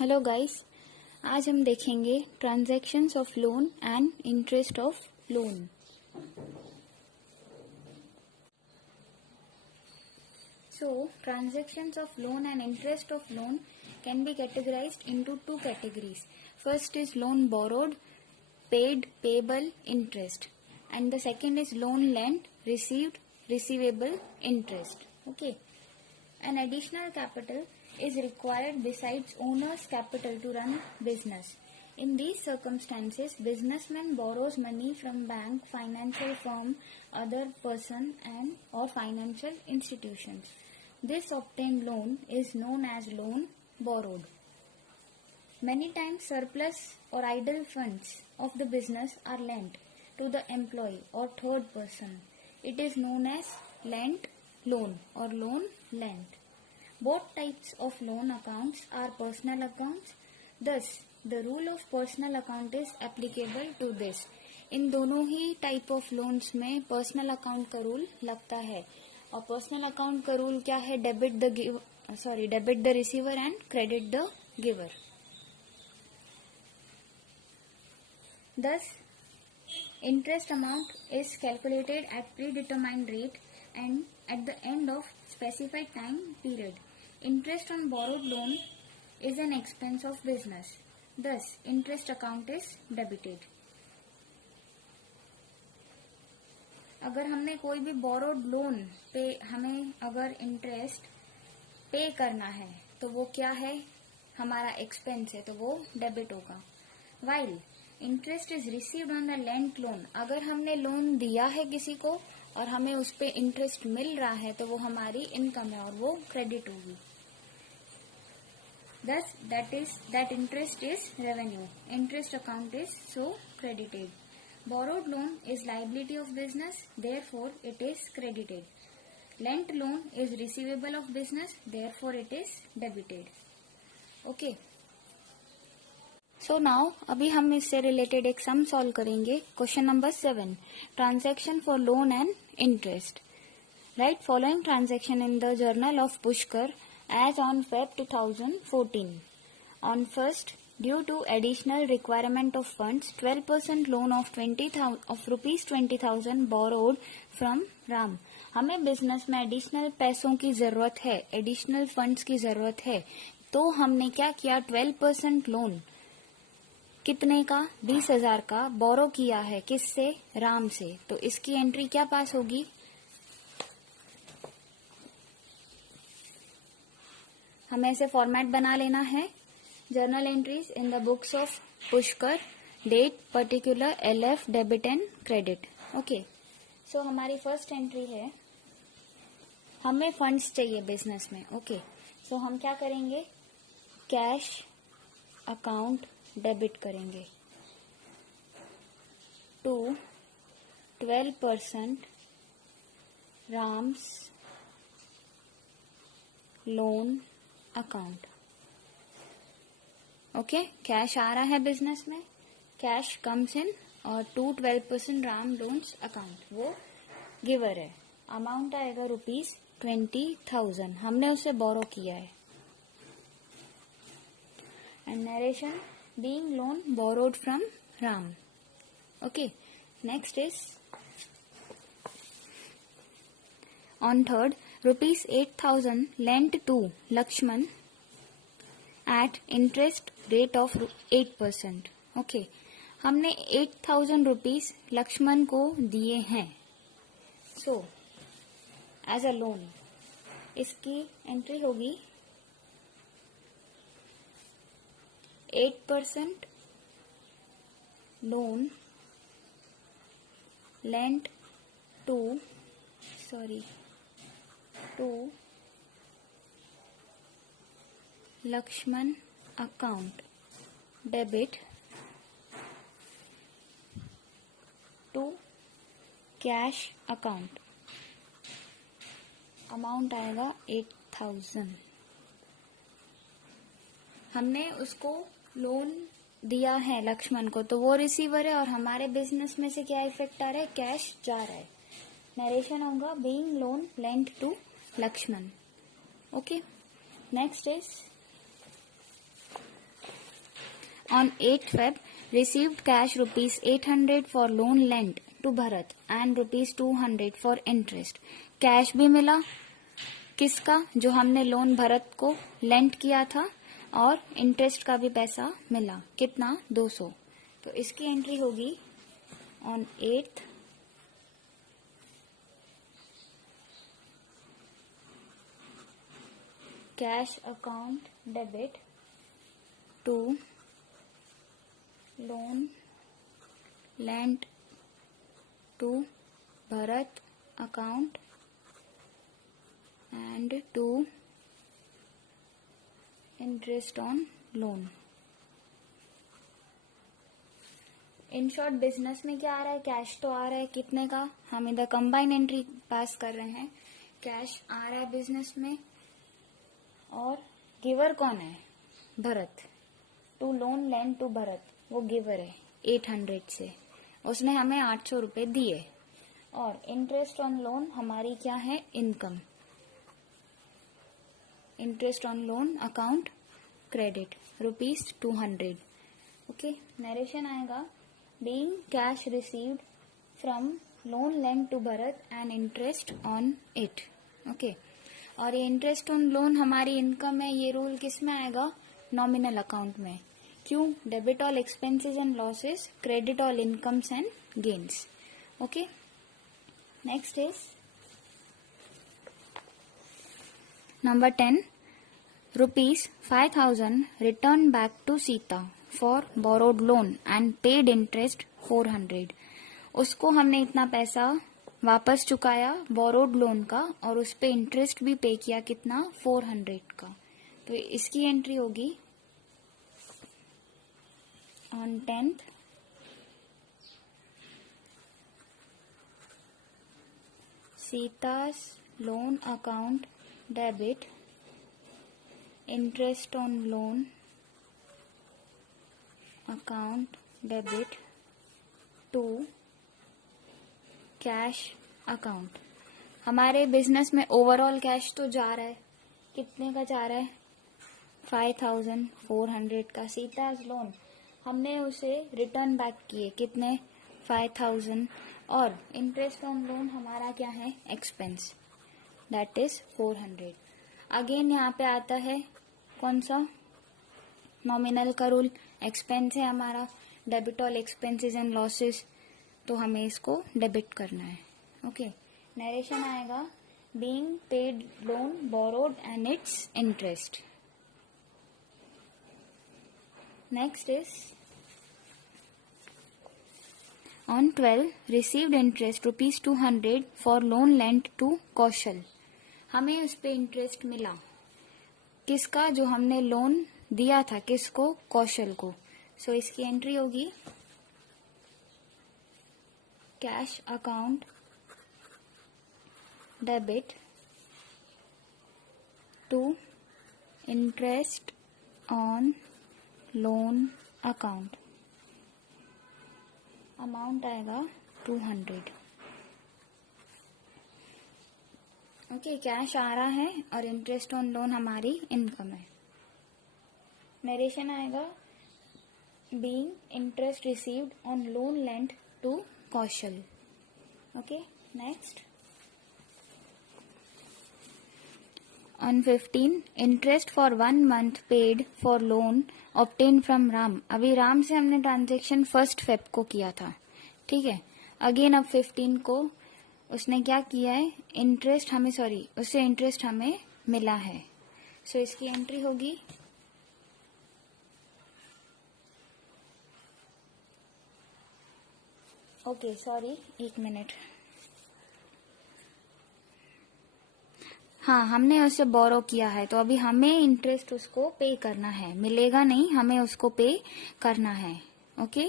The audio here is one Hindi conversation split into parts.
हेलो गाइस, आज हम देखेंगे transactions of loan and interest of loan. So, transactions of loan and interest of loan can be categorized into two categories. First is loan borrowed, paid, payable interest, and the second is loan lent, received, receivable interest. Okay. An additional capital is required besides owner's capital to run business. In these circumstances, businessman borrows money from bank, financial firm, other person and or financial institutions. This obtained loan is known as loan borrowed. Many times surplus or idle funds of the business are lent to the employee or third person. It is known as lent loan or loan lent. Both types of loan accounts are personal accounts. Thus, the rule of personal account is applicable to this. इन दोनों ही टाइप ऑफ लोन्स में पर्सनल अकाउंट का रूल लगता है. और पर्सनल अकाउंट का रूल क्या है? Debit the receiver and credit the giver. Thus, interest amount is calculated at predetermined rate and at the end of specified time period. Interest on borrowed loan is an expense of business. Thus, interest account is debited. अगर हमने कोई भी borrowed loan पे हमें अगर interest पे करना है तो वो क्या है? हमारा expense है तो वो debit होगा. While interest is received on the lent loan, अगर हमने लोन दिया है किसी को और हमें उस पे इंटरेस्ट मिल रहा है तो वो हमारी इनकम है और वो क्रेडिट होगी. Thus, that interest is revenue. Interest account is so credited. Borrowed loan is liability of business, therefore it is credited. Lent loan is receivable of business, therefore it is debited. Okay. So now अभी हम इससे रिलेटेड एक सम सॉल्व करेंगे. Question number 7, transaction for loan and interest. Write following transaction in the journal of Pushkar as on Feb 2014. On first, due to additional requirement of funds, 12% loan of ₹20,000 borrowed from Ram. हमें बिजनेस में एडिशनल पैसों की जरूरत है, एडिशनल फंड्स की जरूरत है, तो हमने क्या किया? 12% लोन कितने का? 20,000 का बोरो किया है. किससे? राम से. तो इसकी एंट्री क्या पास होगी? हमें ऐसे फॉर्मेट बना लेना है. Journal entries in the books of Pushkar, date, particular, LF, debit and credit. Okay. So हमारी फर्स्ट एंट्री है, हमें फंड्स चाहिए बिजनेस में. ओके. सो हम क्या करेंगे? कैश अकाउंट डेबिट करेंगे to 12% Ram's loan account. Okay. Cash आ रहा है बिजनेस में, कैश कम्स इन और टू 12% राम लोन्स अकाउंट. वो गिवर है. अमाउंट आएगा ₹20,000. हमने उसे बोरो किया है. And narration being loan borrowed from Ram. Okay. Next is on third, ₹8,000 lent to Lakshman at interest rate of 8%. Okay. हमने 8,000 रुपीज लक्ष्मण को दिए हैं. So, as a loan, इसकी एंट्री होगी 8% loan lent to Lakshman account debit to cash account. Amount आएगा 8,000. हमने उसको लोन दिया है लक्ष्मण को, तो वो रिसीवर है और हमारे बिजनेस में से क्या इफेक्ट आ रहा है? कैश जा रहा है. नरेशन होगा being loan lent to Lakshman. Okay. Next is On 8th Feb, received cash rupees 800 for loan lent to Bharat and rupees 200 for interest. Cash भी मिला किसका, जो हमने लोन भरत को लेंट किया था, और इंटरेस्ट का भी पैसा मिला, कितना 200. तो इसकी एंट्री होगी on 8th cash account debit to loan lent to Bharat account and to interest on loan. In short business में क्या आ रहा है, कैश तो आ रहा है, कितने का, हम इधर कंबाइन एंट्री पास कर रहे हैं. कैश आ रहा है बिजनेस में, और गिवर कौन है, Bharat. To loan lend to Bharat, वो गिवर है 800 से, उसने हमें 800 रुपए दिए. और इंटरेस्ट ऑन लोन हमारी क्या है, income. Interest on loan account credit rupees 200. Okay, narration आएगा being cash received from loan lend to Bharat and interest on it. Okay, और ये इंटरेस्ट ऑन लोन हमारी इनकम है. ये रूल किस में आएगा, नॉमिनल अकाउंट में. क्यों, debit all expenses and losses, credit all incomes and gains. Okay, next is number 10. Rupees 5000 return back to Sita for borrowed loan and paid interest 400. उसको हमने इतना पैसा वापस चुकाया बोरोड लोन का, और उस पे इंटरेस्ट भी पे किया, कितना 400 का. तो इसकी एंट्री होगी on 10th Sita's loan account debit interest on loan account debit to cash account. हमारे बिजनेस में ओवरऑल कैश तो जा रहा है, कितने का जा रहा है, 5400 का. सीताज लोन हमने उसे रिटर्न बैक किए, कितने 5000, और इंटरेस्ट ऑन लोन हमारा क्या है, एक्सपेंस, दैट इज 400. अगेन यहाँ पे आता है कौन सा, नॉमिनल का रूल. एक्सपेंस है हमारा, debit all expenses and losses, तो हमें इसको डेबिट करना है. ओके, नरेशन आएगा being paid loan borrowed and it's interest. Next is on 12 received interest rupees 200 for loan lent to कौशल. हमें उस पे इंटरेस्ट मिला, किसका, जो हमने लोन दिया था, किसको, कौशल को. सो इसकी एंट्री होगी cash account debit to interest on loan account. Amount आएगा 200. ओके, कैश आ रहा है और इंटरेस्ट ऑन लोन हमारी इनकम है. नरेशन आएगा being interest received on loan lent to Kaushal. Okay, next on 15 interest for 1 month paid for loan obtain from Ram. अभी राम से हमने ट्रांजेक्शन 1st Feb को किया था, ठीक है. अगेन अब 15 को उसने क्या किया है, इंटरेस्ट हमें, सॉरी, उससे इंटरेस्ट हमें मिला है. सो इसकी एंट्री होगी ओके, सॉरी, 1 मिनट. हाँ, हमने उससे बोरो किया है, तो अभी हमें इंटरेस्ट उसको पे करना है, मिलेगा नहीं, हमें उसको पे करना है. ओके,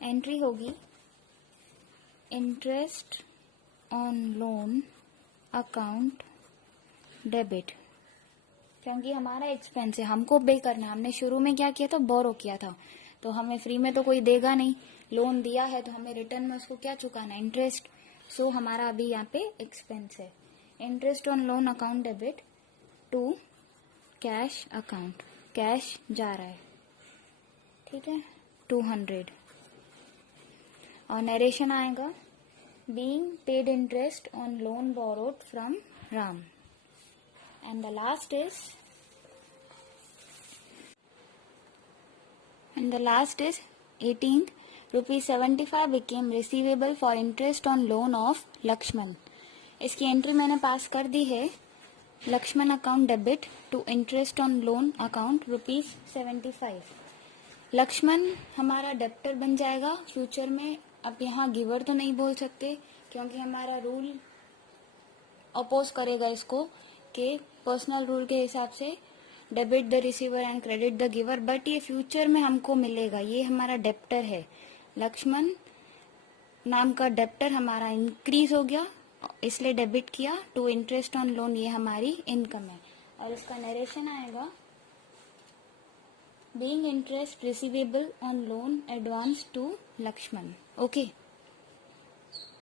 एंट्री होगी interest on loan account debit, क्योंकि हमारा एक्सपेंस है, हमको पे करना है. हमने शुरू में क्या किया था, बोरो किया था, तो हमें फ्री में तो कोई देगा नहीं. लोन दिया है तो हमें रिटर्न में उसको क्या चुकाना है, इंटरेस्ट. सो हमारा अभी यहाँ पे एक्सपेंस है. Interest on loan account debit to cash account, cash जा रहा है, ठीक है, 200। और नरेशन आएगा, being paid interest on loan borrowed from Ram. And the last is 18th, rupees 75 became receivable for interest on loan of Lakshman. इसकी एंट्री मैंने पास कर दी है, Lakshman account debit to interest on loan account rupees 75। Lakshman हमारा डेप्टर बन जाएगा फ्यूचर में। अब यहाँ गिवर तो नहीं बोल सकते क्योंकि हमारा रूल अपोज करेगा इसको कि पर्सनल रूल के हिसाब से debit the receiver and credit the giver, but ये फ्यूचर में हमको मिलेगा। ये हमारा डेप्टर है, लक्ष्मण नाम का डेप्टर हमारा इंक्रीज हो गया इसलिए डेबिट किया टू इंटरेस्ट ऑन लोन, ये हमारी इनकम है। और इसका नरेशन आएगा, being interest receivable on loan advance to Lakshman. Okay.